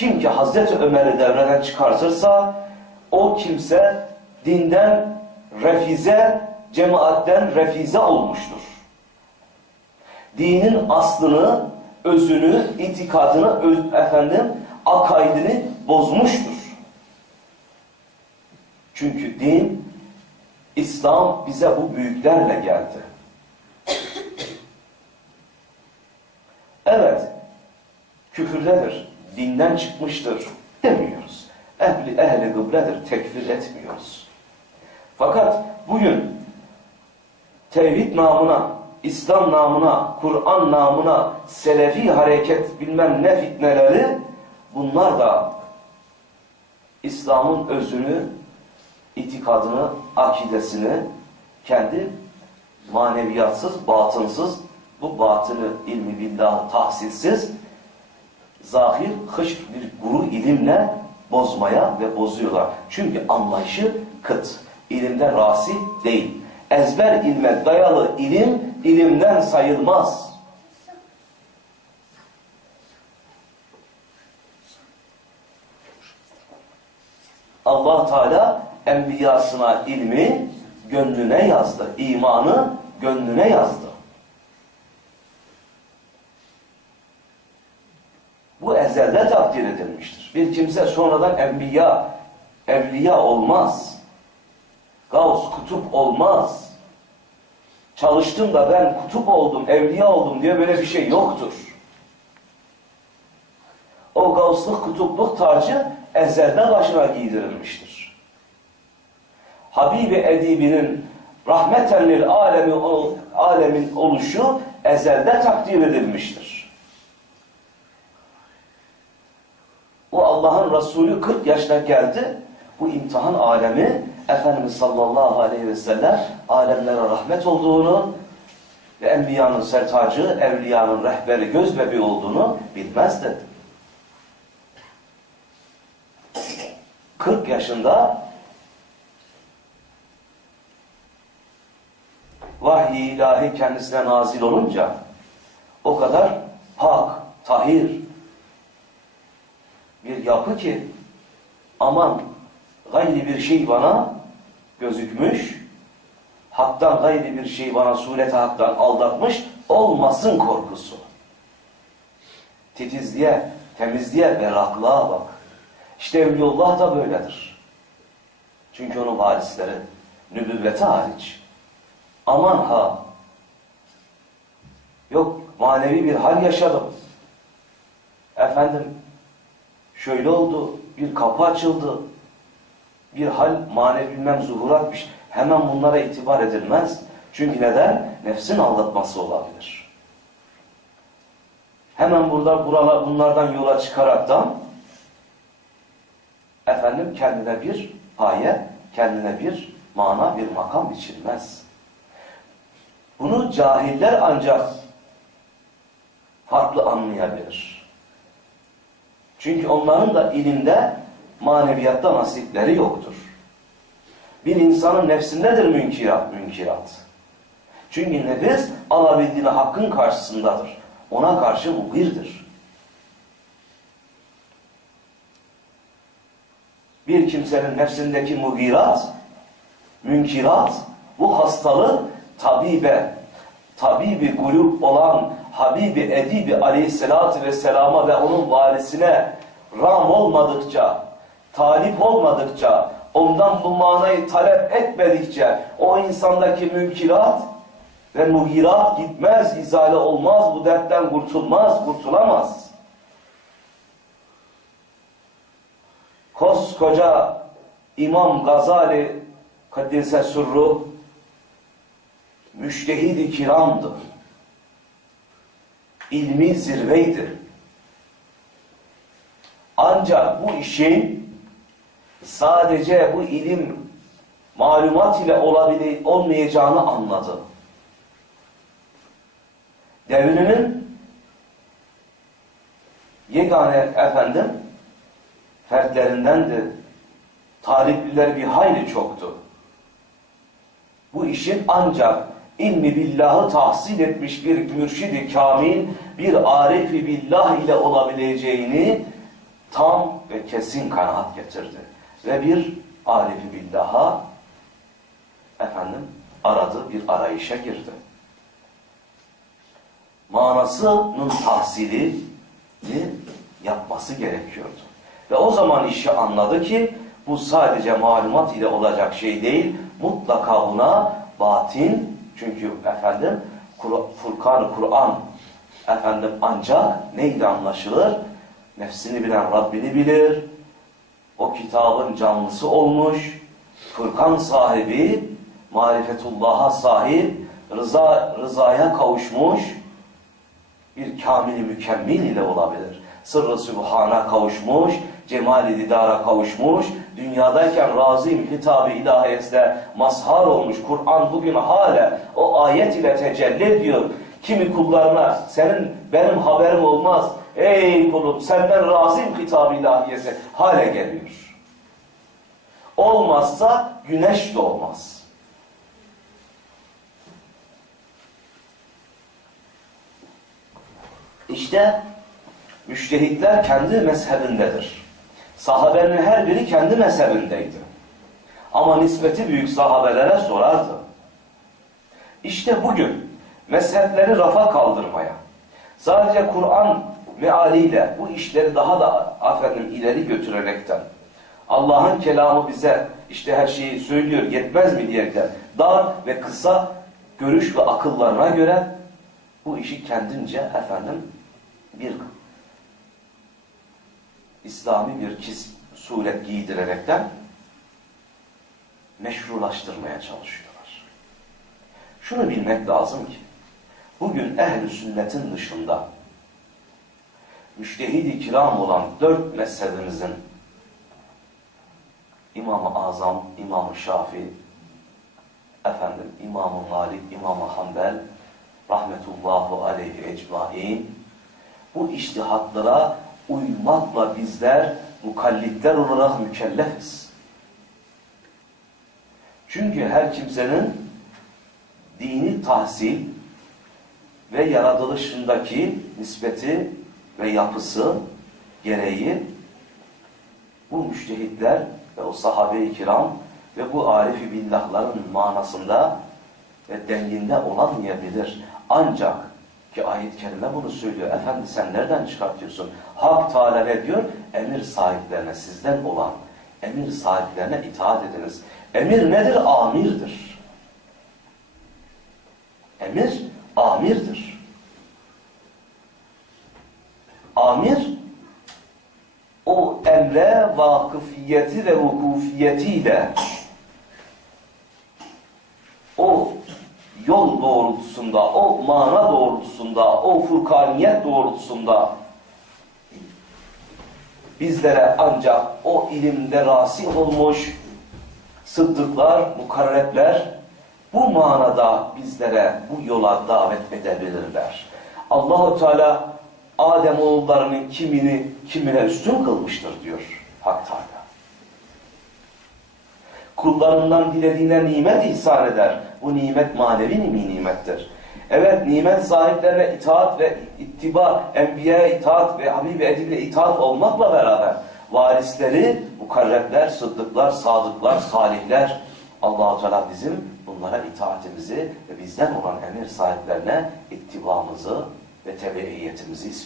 Kim ki Hazreti Ömer'i devreden çıkartırsa o kimse dinden refize, cemaatten refize olmuştur. Dinin aslını, özünü, itikadını, öz, efendim, akaidini bozmuştur. Çünkü din, İslam bize bu büyüklerle geldi. Evet, küfürdedir, dinden çıkmıştır demiyoruz. Ehli ehli gıbledir, tekfir etmiyoruz. Fakat bugün tevhid namına, İslam namına, Kur'an namına, selefi hareket bilmem ne fitneleri bunlar da İslam'ın özünü, itikadını, akidesini kendi maneviyatsız, batınsız, bu batını ilmi billah tahsilsiz, zahir, hış bir guru ilimle bozmaya ve bozuyorlar. Çünkü anlayışı kıt, ilimden rasi değil. Ezber ilme dayalı ilim, ilimden sayılmaz. allah Teala enbiyasına ilmi gönlüne yazdı. imanı gönlüne yazdı. Bu ezelde takdir edilmiştir. Bir kimse sonradan enbiya, evliya olmaz. Gavs, kutup olmaz. Çalıştım da ben kutup oldum, evliya oldum diye böyle bir şey yoktur. O gavsluk, kutupluk tacı ezelde başına giydirilmiştir. Habibi Edibi'nin rahmeten alemi, alemin oluşu ezelde takdir edilmiştir. O Allah'ın Resulü 40 yaşına geldi. Bu imtihan alemi Efendimiz sallallahu aleyhi ve sellem alemlere rahmet olduğunu ve enbiyanın sertacı, evliyanın rehberi, göz bebeği olduğunu bilmezdi. 40 yaşında vahiy ilahi kendisine nazil olunca o kadar pak, tahir bir yapı ki aman gayri bir şey bana gözükmüş haktan gayri bir şey bana sureti haktan aldatmış olmasın korkusu. Titizliğe, temizliğe, berraklığa bak. İşte Evliullah da böyledir. Çünkü onun varisleri nübüvveti hariç. Aman ha! Yok manevi bir hal yaşadım. Efendim şöyle oldu, bir kapı açıldı. Bir hal manevi bilmem zuhuratmış. Hemen bunlara itibar edilmez. Çünkü neden? Nefsin aldatması olabilir. Hemen burada buralar, bunlardan yola çıkaraktan efendim kendine bir paye, kendine bir mana, bir makam biçilmez. Bunu cahiller ancak farklı anlayabilir. Çünkü onların da ilimde maneviyatta nasipleri yoktur. Bir insanın nefsindedir münkirat, münkirat. Çünkü nefis alabildiğine hakkın karşısındadır. Ona karşı mugirdir. bir kimsenin nefsindeki mugirat, münkirat, bu hastalık tabibe, tabibi kulüp olan Habibi Edibi aleyhissalatü vesselama ve onun varisine ram olmadıkça, talip olmadıkça, ondan bu manayı talep etmedikçe o insandaki münkirat ve mugirat gitmez, izale olmaz, bu dertten kurtulmaz, kurtulamaz. koskoca İmam Gazali Kaddise Surru müştehid-i kiramdı. İlmi zirveydi. Ancak bu işin sadece bu ilim malumat ile olmayacağını anladı. Devrinin yegane efendim fertlerindendi. Talipliler bir hayli çoktu. Bu işin ancak ilmi billahı tahsil etmiş bir mürşidi kamil, bir arifi billah ile olabileceğini tam ve kesin kanaat getirdi. Ve bir arifi billaha efendim aradı, bir arayışa girdi. Manasının tahsilini yapması gerekiyordu. Ve o zaman işi anladı ki bu sadece malumat ile olacak şey değil, mutlaka buna batin, çünkü efendim Furkan-ı Kur'an efendim ancak neyle anlaşılır? Nefsini bilen Rabbini bilir, o kitabın canlısı olmuş, Furkan sahibi, marifetullah'a sahip, rıza, rızaya kavuşmuş bir kamili mükemmel ile olabilir. Sırrı Sübhan'a kavuşmuş, cemali didara kavuşmuş, dünyadayken razıyım hitabı ilahiyesine mazhar olmuş. Kur'an bugün hala o ayet ile tecelli ediyor. Kimi kullarına senin benim haberim olmaz. Ey kulum senden razıyım hitabı ilahiyesi hale geliyor. Olmazsa güneş doğmaz. İşte müştehitler kendi mezhebindedir. Sahabenin her biri kendi mezhebindeydi. Ama nispeti büyük sahabelere sorardı. İşte bugün mezhepleri rafa kaldırmaya, sadece Kur'an mealiyle bu işleri daha da efendim ileri götürerekten Allah'ın kelamı bize işte her şeyi söylüyor yetmez mi diyerekten dar ve kısa görüş ve akıllarına göre bu işi kendince efendim bir İslami bir kis, suret giydirerekten meşrulaştırmaya çalışıyorlar. Şunu bilmek lazım ki bugün ehl-i sünnetin dışında müştehid-i kiram olan dört mezhebimizin İmam-ı Azam, İmam-ı Şafi, efendim İmam-ı Malik, İmam-ı Hanbel, rahmetullahu aleyhi ecmain, bu iştihatlara uymakla bizler mukallitler olarak mükellefiz. Çünkü her kimsenin dini tahsil ve yaratılışındaki nispeti ve yapısı gereği bu müştehitler ve o sahabe-i kiram ve bu arifi manasında ve denginde olamayabilir. Ancak ki ayet-i kerime bunu söylüyor. Efendi sen nereden çıkartıyorsun? Hak Teala ne diyor? Emir sahiplerine sizden olan emir sahiplerine itaat ediniz. Emir nedir? Amirdir. Emir amirdir. Amir o emre vakıfiyeti ve vukufiyetiyle o yol doğrultusunda, o mana doğrultusunda, o furkaniyet doğrultusunda bizlere ancak o ilimde rasih olmuş sıddıklar, mukarrebler bu manada bizlere bu yola davet edebilirler. Allahu Teala Adem oğullarının kimini kimine üstün kılmıştır diyor Hak Teala. Kullarından dilediğine nimet ihsan eder. Bu nimet manevi bir nimettir. Evet nimet sahiplerine itaat ve ittiba, enbiyaya itaat ve Habib-i Edib'le itaat olmakla beraber varisleri, mukarrebler, sıddıklar, sadıklar, salihler allah Teala bizim bunlara itaatimizi ve bizden olan emir sahiplerine ittibamızı ve tebeiyetimizi istiyor.